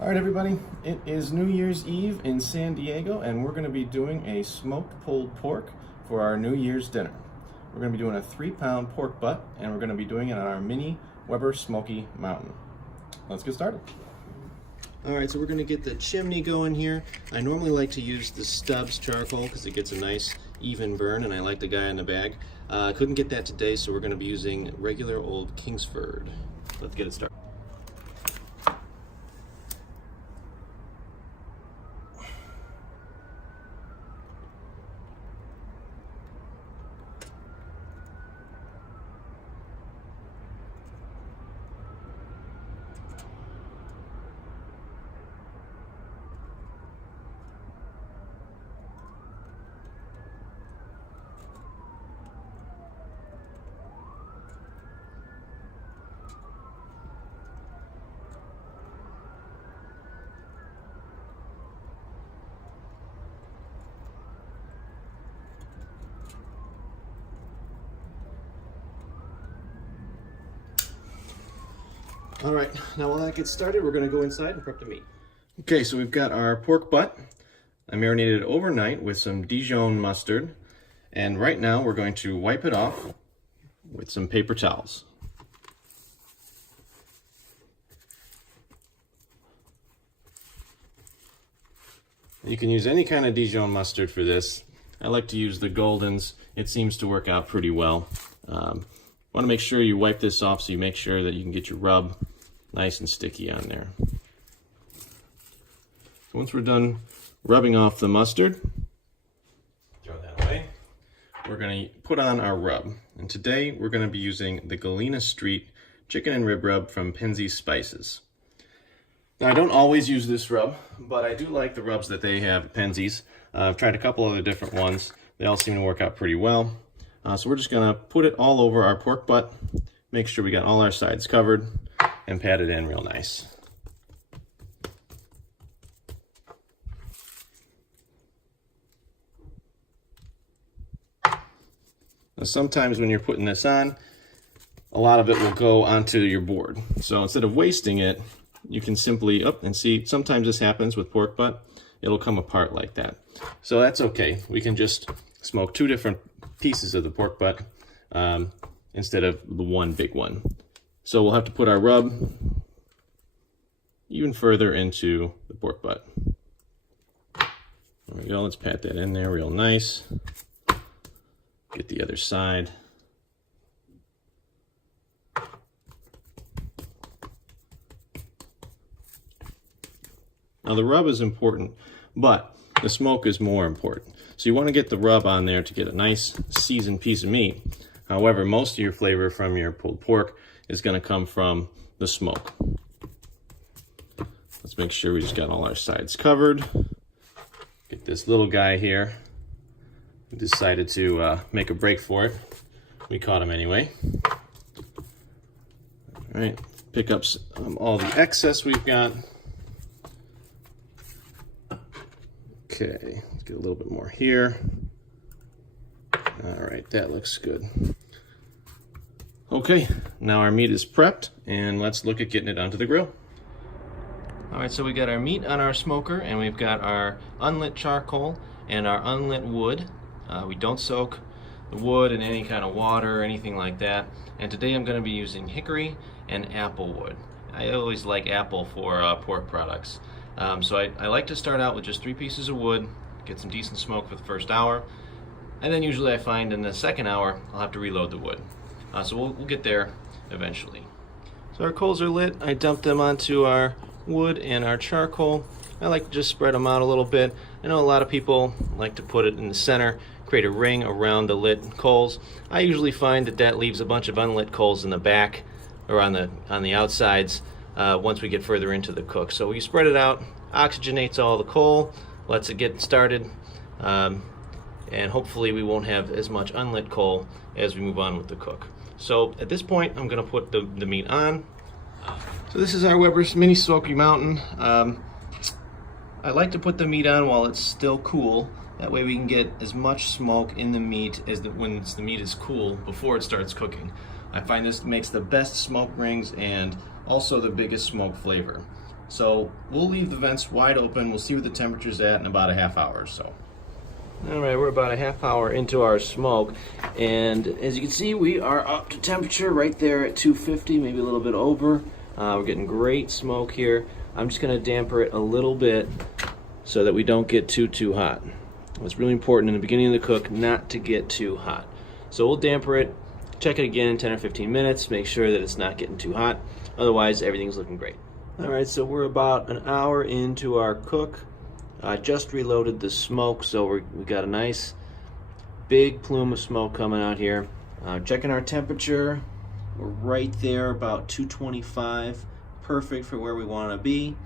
All right, everybody, it is New Year's Eve in San Diego, and we're going to be doing a smoked pulled pork for our New Year's dinner. We're going to be doing a 3-pound pork butt, and we're going to be doing it on our mini Weber Smokey Mountain. Let's get started. All right, so we're going to get the chimney going here. I normally like to use the Stubbs charcoal because it gets a nice even burn, and I like the guy in the bag. I couldn't get that today, so we're going to be using regular old Kingsford. Let's get it started. All right, now while that gets started, we're gonna go inside and prep the meat. Okay, so we've got our pork butt. I marinated it overnight with some Dijon mustard. And right now we're going to wipe it off with some paper towels. You can use any kind of Dijon mustard for this. I like to use the Goldens. It seems to work out pretty well. Want to make sure you wipe this off so you make sure that you can get your rub nice and sticky on there. So once we're done rubbing off the mustard, throw that away, we're going to put on our rub. And today we're going to be using the Galena Street Chicken and Rib Rub from Penzeys Spices. Now I don't always use this rub, but I do like the rubs that they have at Penzeys. I've tried a couple other different ones. They all seem to work out pretty well. So we're just gonna put it all over our pork butt, make sure we got all our sides covered, and pat it in real nice. Now sometimes when you're putting this on, a lot of it will go onto your board. So instead of wasting it, you can simply, and see, sometimes this happens with pork butt, it'll come apart like that. So that's okay. We can just smoke 2 different pieces of the pork butt instead of the one big one. So we'll have to put our rub even further into the pork butt. There we go, let's pat that in there real nice. Get the other side. Now the rub is important, but the smoke is more important. So you want to get the rub on there to get a nice seasoned piece of meat. However, most of your flavor from your pulled pork is going to come from the smoke. Let's make sure we just got all our sides covered. Get this little guy here. We decided to make a break for it. We caught him anyway. All right, pick up all the excess we've got. Okay, let's get a little bit more here. All right, that looks good. Okay, now our meat is prepped, and let's look at getting it onto the grill. All right, so we got our meat on our smoker, and we've got our unlit charcoal and our unlit wood. We don't soak the wood in any kind of water or anything like that. And today I'm going to be using hickory and apple wood. I always like apple for pork products. So I like to start out with just 3 pieces of wood, get some decent smoke for the first hour, and then usually I find in the second hour I'll have to reload the wood. So we'll get there eventually. So our coals are lit. I dumped them onto our wood and our charcoal. I like to just spread them out a little bit. I know a lot of people like to put it in the center, create a ring around the lit coals. I usually find that leaves a bunch of unlit coals in the back or on the outsides. Once we get further into the cook. So we spread it out, oxygenates all the coal, lets it get started, and hopefully we won't have as much unlit coal as we move on with the cook. So at this point, I'm going to put the meat on. So this is our Weber's Mini Smokey Mountain. I like to put the meat on while it's still cool. That way we can get as much smoke in the meat as when the meat is cool before it starts cooking. I find this makes the best smoke rings and also the biggest smoke flavor. So we'll leave the vents wide open. We'll see where the temperature's at in about a half hour or so. All right, we're about a half hour into our smoke, and as you can see, we are up to temperature right there at 250, maybe a little bit over. We're getting great smoke here. I'm just gonna damper it a little bit so that we don't get too hot. It's really important in the beginning of the cook not to get too hot. So we'll damper it, check it again in 10 or 15 minutes, make sure that it's not getting too hot. Otherwise, everything's looking great. All right, so we're about an hour into our cook. I just reloaded the smoke, so we got a nice big plume of smoke coming out here. Checking our temperature, we're right there about 225, perfect for where we want to be.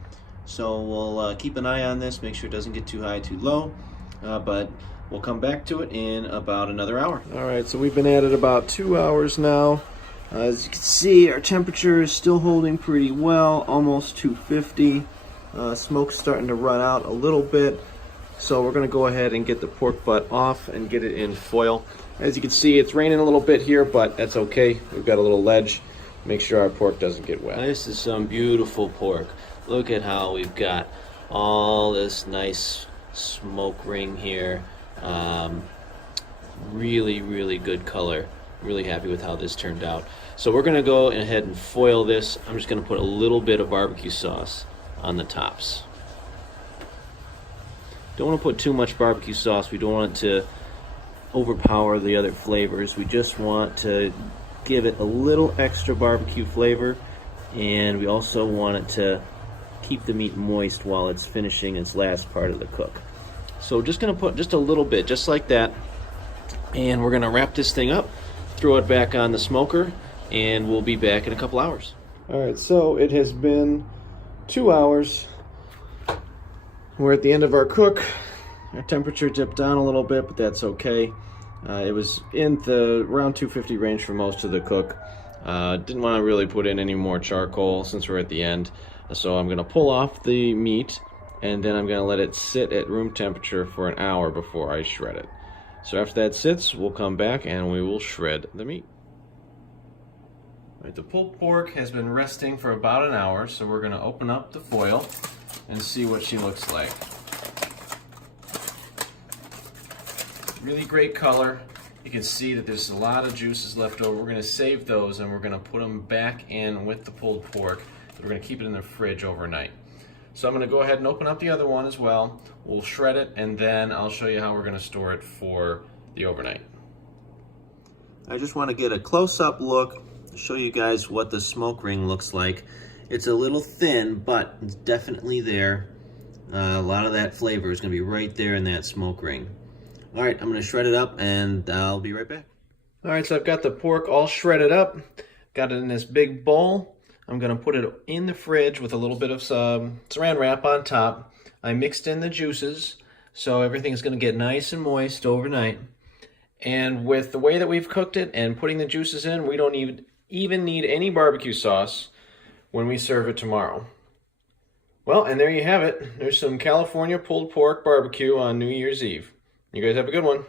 So we'll keep an eye on this, make sure it doesn't get too high, too low, but we'll come back to it in about another hour. All right, so we've been at it about 2 hours now. As you can see, our temperature is still holding pretty well, almost 250. Smoke's starting to run out a little bit, so we're going to go ahead and get the pork butt off and get it in foil. As you can see, it's raining a little bit here, but that's okay. We've got a little ledge. Make sure our pork doesn't get wet. This is some beautiful pork. Look at how we've got all this nice smoke ring here. Really good color. Really happy with how this turned out. So we're going to go ahead and foil this. I'm just going to put a little bit of barbecue sauce on the tops. Don't want to put too much barbecue sauce. We don't want it to overpower the other flavors. We just want to give it a little extra barbecue flavor, and we also want it to keep the meat moist while it's finishing its last part of the cook. So just going to put just a little bit, just like that, and we're going to wrap this thing up, throw it back on the smoker, and we'll be back in a couple hours. All right, so it has been 2 hours. We're at the end of our cook. Our temperature dipped down a little bit, but that's okay. It was in the around 250 range for most of the cook. Didn't want to really put in any more charcoal since we're at the end. So I'm going to pull off the meat, and then I'm going to let it sit at room temperature for an hour before I shred it. So after that sits, we'll come back and we will shred the meat. All right, the pulled pork has been resting for about an hour, so we're going to open up the foil and see what she looks like. Really great color. You can see that there's a lot of juices left over. We're going to save those and we're going to put them back in with the pulled pork. We're going to keep it in the fridge overnight. So I'm going to go ahead and open up the other one as well. We'll shred it, and then I'll show you how we're going to store it for the overnight. I just want to get a close-up look to show you guys what the smoke ring looks like. It's a little thin, but it's definitely there. A lot of that flavor is going to be right there in that smoke ring. All right, I'm going to shred it up, and I'll be right back. All right, so I've got the pork all shredded up. Got it in this big bowl. I'm going to put it in the fridge with a little bit of saran wrap on top. I mixed in the juices, so everything's going to get nice and moist overnight. And with the way that we've cooked it and putting the juices in, we don't even need any barbecue sauce when we serve it tomorrow. Well, and there you have it. There's some California pulled pork barbecue on New Year's Eve. You guys have a good one.